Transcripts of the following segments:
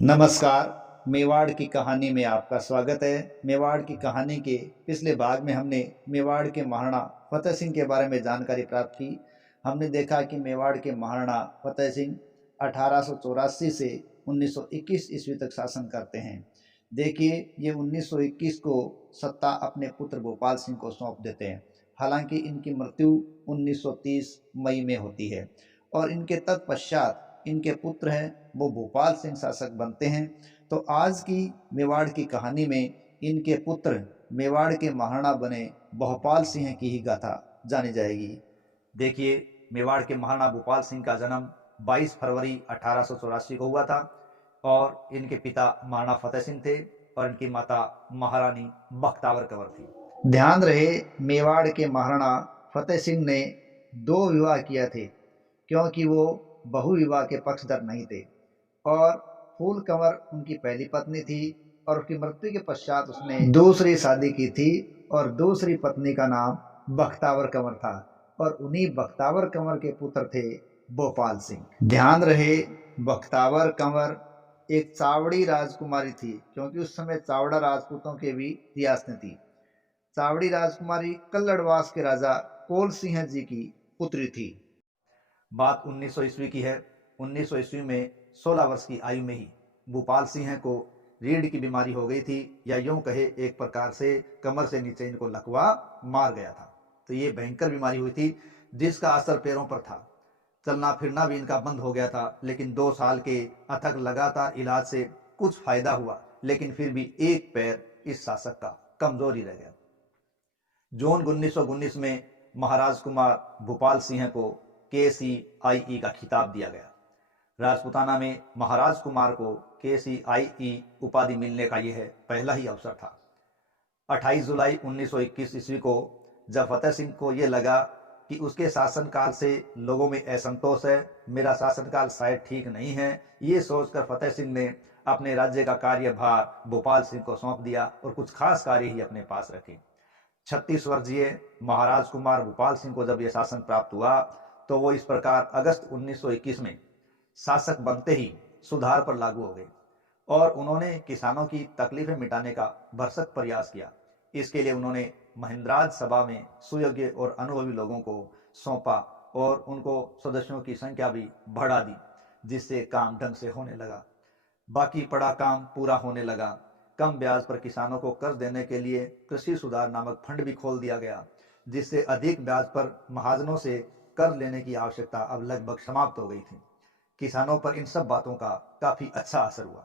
नमस्कार। मेवाड़ की कहानी में आपका स्वागत है। मेवाड़ की कहानी के पिछले भाग में हमने मेवाड़ के महाराणा फतेह सिंह के बारे में जानकारी प्राप्त की। हमने देखा कि मेवाड़ के महाराणा फतेह सिंह 1884 से 1921 ईस्वी तक शासन करते हैं। देखिए, ये 1921 को सत्ता अपने पुत्र भोपाल सिंह को सौंप देते हैं। हालांकि इनकी मृत्यु 1930 मई में होती है और इनके तत्पश्चात इनके पुत्र हैं वो भोपाल सिंह शासक बनते हैं। तो आज की मेवाड़ की कहानी में इनके पुत्र मेवाड़ के महाराणा बने भोपाल सिंह की ही गाथा जानी जाएगी। देखिए, मेवाड़ के महाराणा भोपाल सिंह का जन्म 22 फरवरी 1884 को हुआ था और इनके पिता महाराणा फतेह सिंह थे और इनकी माता महारानी बख्तावर कंवर थी। ध्यान रहे, मेवाड़ के महाराणा फतेह सिंह ने 2 विवाह किए थे क्योंकि वो बहुविवाह के पक्षधर नहीं थे और फूल कंवर उनकी पहली पत्नी थी और उसकी मृत्यु के पश्चात उसने दूसरी शादी की थी और दूसरी पत्नी का नाम बख्तावर कंवर था और उन्हीं बख्तावर कंवर के पुत्र थे भोपाल सिंह। ध्यान रहे, बख्तावर कंवर एक चावड़ी राजकुमारी थी क्योंकि उस समय चावड़ा राजपूतों के भी रियासतें थी। चावड़ी राजकुमारी कल्लड़वास के राजा कोल सिंह जी की पुत्री थी। बात 1900 ईस्वी की है। 1900 ईस्वी में 16 वर्ष की आयु में ही भोपाल सिंह को रीढ़ की बीमारी हो गई थी, या यूं कहे एक प्रकार से कमर से नीचे इनको लकवा मार गया था। तो ये भयंकर बीमारी हुई थी जिसका असर पैरों पर था। चलना फिरना भी इनका बंद हो गया था, लेकिन 2 साल के अथक लगातार इलाज से कुछ फायदा हुआ, लेकिन फिर भी एक पैर इस शासक का कमजोर ही रह गया। जून 1919 में महाराज कुमार भोपाल सिंह को KCIE का खिताब दिया गया। राजपुताना में महाराज कुमार को KCIE उपाधि मिलने का यह पहला ही अवसर था। 28 जुलाई 1921 ईस्वी को जब फतेह सिंह को यह लगा कि उसके शासनकाल से लोगों में असंतोष है, मेरा शासनकाल शायद ठीक नहीं है, ये सोचकर फतेह सिंह ने अपने राज्य का कार्यभार भोपाल सिंह को सौंप दिया और कुछ खास कार्य ही अपने पास रखे। 36 वर्षीय महाराज कुमार भोपाल सिंह को जब यह शासन प्राप्त हुआ तो वो इस प्रकार अगस्त 1921 में शासक बनते ही सुधार पर लागू हो गए और उन्होंने किसानों की तकलीफें मिटाने का भरसक प्रयास किया। इसके लिए उन्होंने महिंद्राज सभा में सुयोग्य और अनुभवी लोगों को सौंपा और उनको सदस्यों की संख्या भी बढ़ा दी, जिससे काम ढंग से होने लगा। बाकी पड़ा काम पूरा होने लगा। कम ब्याज पर किसानों को कर्ज देने के लिए कृषि सुधार नामक फंड भी खोल दिया गया, जिससे अधिक ब्याज पर महाजनों से कर्ज लेने की आवश्यकता अब लगभग समाप्त हो गई थी। किसानों पर इन सब बातों का काफी अच्छा असर हुआ।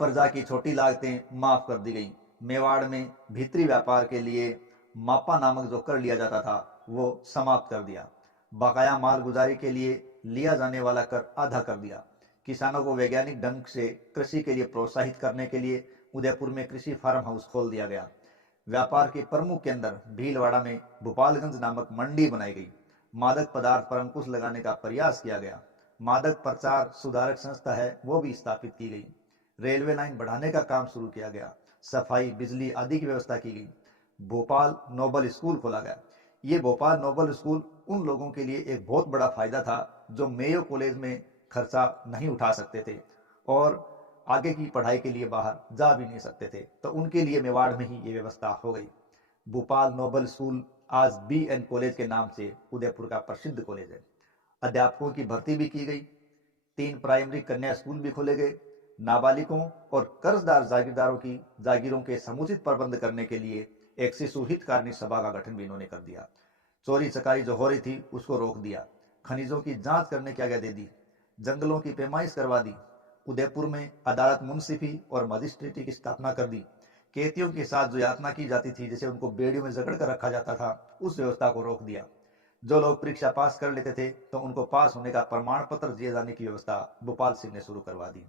प्रजा की छोटी लागतें माफ कर दी गई। मेवाड़ में भीतरी व्यापार के लिए मापा नामक जो कर लिया जाता था वो समाप्त कर दिया। बकाया माल गुजारी के लिए लिया जाने वाला कर आधा कर दिया। किसानों को वैज्ञानिक ढंग से कृषि के लिए प्रोत्साहित करने के लिए उदयपुर में कृषि फार्म हाउस खोल दिया गया। व्यापार के प्रमुख केंद्र भीलवाड़ा में भोपालगंज नामक मंडी बनाई गई। मादक पदार्थ पर अंकुश लगाने का प्रयास किया गया। मादक प्रचार सुधारक संस्था है वो भी स्थापित की गई। रेलवे लाइन बढ़ाने का काम शुरू किया गया। सफाई, बिजली आदि की व्यवस्था की गई। भोपाल नोबल स्कूल खोला गया। ये भोपाल नोबल स्कूल उन लोगों के लिए एक बहुत बड़ा फायदा था जो मेयो कॉलेज में खर्चा नहीं उठा सकते थे और आगे की पढ़ाई के लिए बाहर जा भी नहीं सकते थे, तो उनके लिए मेवाड़ में ही ये व्यवस्था हो गई। भोपाल नोबल स्कूल आज BN कॉलेज के नाम से उदयपुर का प्रसिद्ध कॉलेज है। अध्यापकों की भर्ती भी की गई। 3 प्राइमरी कन्या स्कूल भी खोले गए। नाबालिगों और कर्जदार जागीरदारों की जागीरों के समुचित प्रबंध करने के लिए एक शिशु हितकारिणी सभा का गठन भी इन्होंने कर दिया। चोरी चकारी जो हो रही थी उसको रोक दिया। खनिजों की जांच करने की आज्ञा दे दी। जंगलों की पैमाइश करवा दी। उदयपुर में अदालत मुंसिफी और मजिस्ट्रेटी की स्थापना कर दी। कैदियों के साथ जो यातना की जाती थी, जैसे उनको बेड़ियों में जकड़ कर रखा जाता था, उस व्यवस्था को रोक दिया। जो लोग परीक्षा पास कर लेते थे तो उनको पास होने का प्रमाण पत्र दिए जाने की व्यवस्था भोपाल सिंह ने शुरू करवा दी।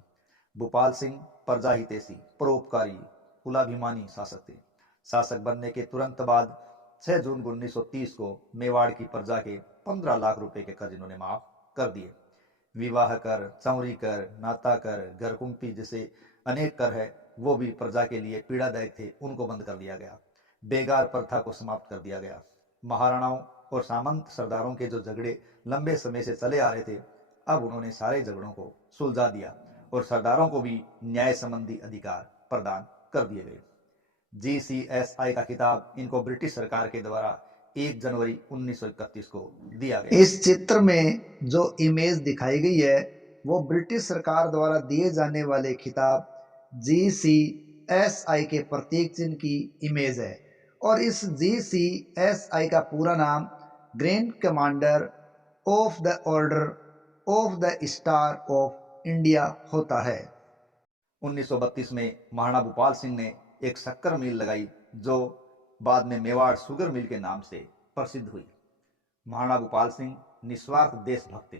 भोपाल सिंह प्रजा हितैषी, परोपकारी, कुलाभिमानी शासक थे। शासक बनने के तुरंत बाद 6 जून 1930 को मेवाड़ की प्रजा के 15 लाख रुपए के कर्ज इन्होंने माफ कर दिए। विवाह कर, चौरी कर, नाता कर, घरकुंपी जैसे अनेक कर है वो भी प्रजा के लिए पीड़ादायक थे, उनको बंद कर दिया गया। बेगार प्रथा को समाप्त कर दिया गया। महाराणाओं और सामंत सरदारों के जो झगड़े लंबे समय से चले आ रहे थे, अब उन्होंने सारे झगड़ों को सुलझा दिया और सरदारों को भी न्याय संबंधी अधिकार प्रदान कर दिए गए। GCSI का खिताब इनको ब्रिटिश सरकार के द्वारा 1 जनवरी 1931 को दिया गया। इस चित्र में जो इमेज दिखाई गई है वो ब्रिटिश सरकार द्वारा दिए जाने वाले खिताब GCSI के प्रतीक चिन्ह की इमेज है और इस GCSI का पूरा नाम grand commander of the order of the star of India होता है। 1932 में महाराणा भूपाल सिंह ने एक शक्कर मिल लगाई जो बाद में मेवाड़ शुगर मिल के नाम से प्रसिद्ध हुई। महाराणा भूपाल सिंह निस्वार्थ देशभक्त थे।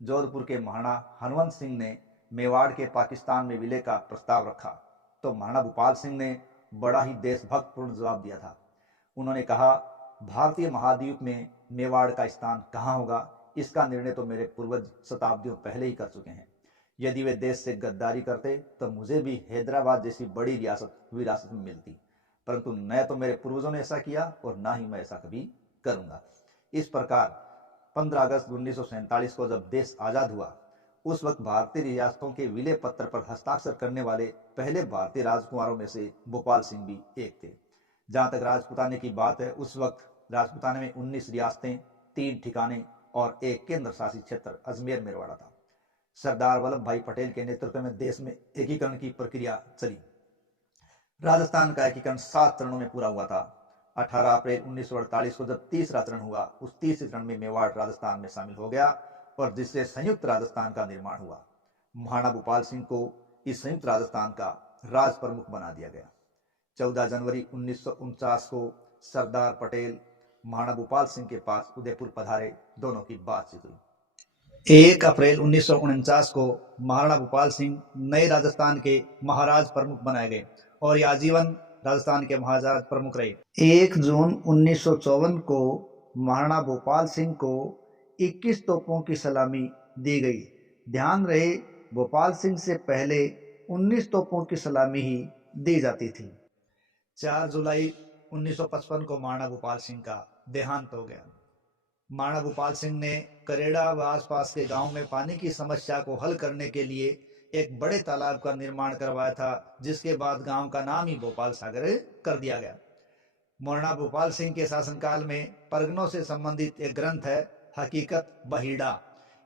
जोधपुर के महाराणा हनुमंत सिंह ने मेवाड़ के पाकिस्तान में विलय का प्रस्ताव रखा तो महाराणा भूपाल सिंह ने बड़ा ही देशभक्त पूर्ण जवाब दिया था। उन्होंने कहा, भारतीय महाद्वीप में मेवाड़ का स्थान कहाँ होगा, इसका निर्णय तो मेरे पूर्वज शताब्दियों पहले ही कर चुके हैं। यदि वे देश से गद्दारी करते तो मुझे भी हैदराबाद जैसी बड़ी रियासत विरासत में मिलती, परंतु न तो मेरे पूर्वजों ने ऐसा किया और ना ही मैं ऐसा कभी करूंगा। इस प्रकार 15 अगस्त 1947 को जब देश आजाद हुआ उस वक्त भारतीय रियासतों के विलय पत्र पर हस्ताक्षर करने वाले पहले भारतीय राजकुमारों में से भोपाल सिंह भी एक थे। जहां तक राजपुताने की बात है, उस वक्त राजपुताने में 19 रियासतें, 3 ठिकाने और एक केंद्र शासित क्षेत्र अजमेर मेरवाड़ा था। सरदार वल्लभ भाई पटेल के नेतृत्व में देश में एकीकरण की प्रक्रिया चली। राजस्थान का एकीकरण 7 चरणों में पूरा हुआ था। 18 अप्रैल 1948 को जब तीसरा चरण हुआ, उस तीसरे चरण में मेवाड़ राजस्थान में शामिल हो गया और जिससे संयुक्त राजस्थान का निर्माण हुआ। महाराणा भूपाल सिंह को इस संयुक्त राजस्थान का राज प्रमुख बना दिया गया। 14 जनवरी 1949 को सरदार पटेल महाराणा भूपाल सिंह के पास उदयपुर पधारे, दोनों की बातचीत हुई। 1 अप्रैल 1949 को महाराणा भूपाल सिंह नए राजस्थान के महाराज प्रमुख बनाए गए और ये आजीवन राजस्थान के महाराज प्रमुख रहे। 1 जून 1954 को महाराणा भूपाल सिंह को 21 तोपों की सलामी दी गई। ध्यान रहे, भोपाल सिंह से पहले 19 तोपों की सलामी ही दी जाती थी। 4 जुलाई 1955 को महाराणा भूपाल सिंह का देहांत हो गया। महाराणा भूपाल सिंह ने करेड़ा व आसपास के गांव में पानी की समस्या को हल करने के लिए एक बड़े तालाब का निर्माण करवाया था, जिसके बाद गांव का नाम ही भोपाल सागर कर दिया गया। महाराणा भूपाल सिंह के शासनकाल में परगनों से संबंधित एक ग्रंथ है हकीकत बहीड़ा।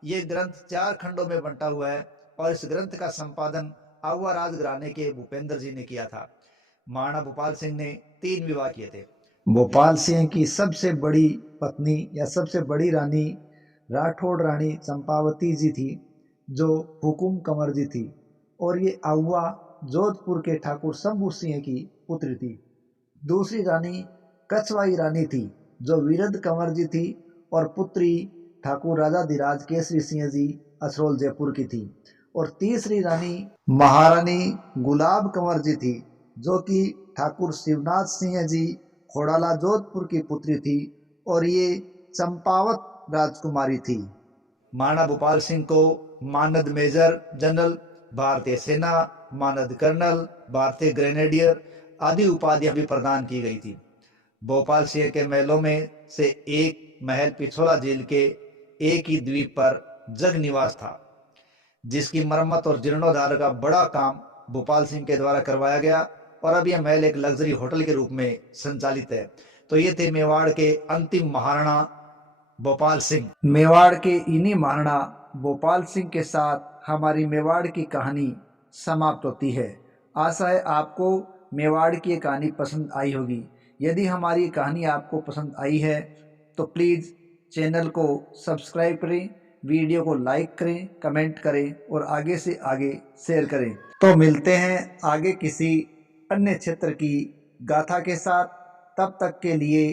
ये ग्रंथ 4 खंडों में बंटा हुआ है और इस ग्रंथ का संपादन आवा राजघराने के भूपेंद्र जी ने किया था। महाराणा भूपाल सिंह ने 3 विवाह किए थे। भोपाल सिंह की सबसे बड़ी पत्नी या सबसे बड़ी रानी राठौड़ रानी चंपावती जी थी, जो हुकुम कंवर जी थी, और ये आउवा जोधपुर के ठाकुर शंभू सिंह की पुत्री थी। दूसरी रानी कछवाई रानी थी, जो वीरद कंवर जी थी और पुत्री ठाकुर राजा धीराज केसरी सिंह जी असरोल जयपुर की थी। और तीसरी रानी महारानी गुलाब कंवर जी थी, जो कि ठाकुर शिवनाथ सिंह जी खोड़ाला जोधपुर की पुत्री थी और ये चंपावत राजकुमारी थी। महाराणा भूपाल सिंह को मानद मेजर जनरल भारतीय सेना, मानद कर्नल भारतीय ग्रेनेडियर आदि उपाधियां भी प्रदान की गई थी। भोपाल सिंह के महलों में से एक महल पिछोला झील के एक ही द्वीप पर जग निवास था, जिसकी मरम्मत और जीर्णोद्धार का बड़ा काम भोपाल सिंह के द्वारा करवाया गया और अब यह महल एक लग्जरी होटल के रूप में संचालित है। तो ये थे मेवाड़ के अंतिम महाराणा भोपाल सिंह। मेवाड़ के इन्हीं महाराणा भोपाल सिंह के साथ हमारी मेवाड़ की कहानी समाप्त होती है। आशा है आपको मेवाड़ की कहानी पसंद आई होगी। यदि हमारी कहानी आपको पसंद आई है तो प्लीज़ चैनल को सब्सक्राइब करें, वीडियो को लाइक करें, कमेंट करें और आगे से आगे शेयर करें। तो मिलते हैं आगे किसी अन्य क्षेत्र की गाथा के साथ। तब तक के लिए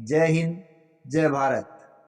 जय हिंद, जय भारत।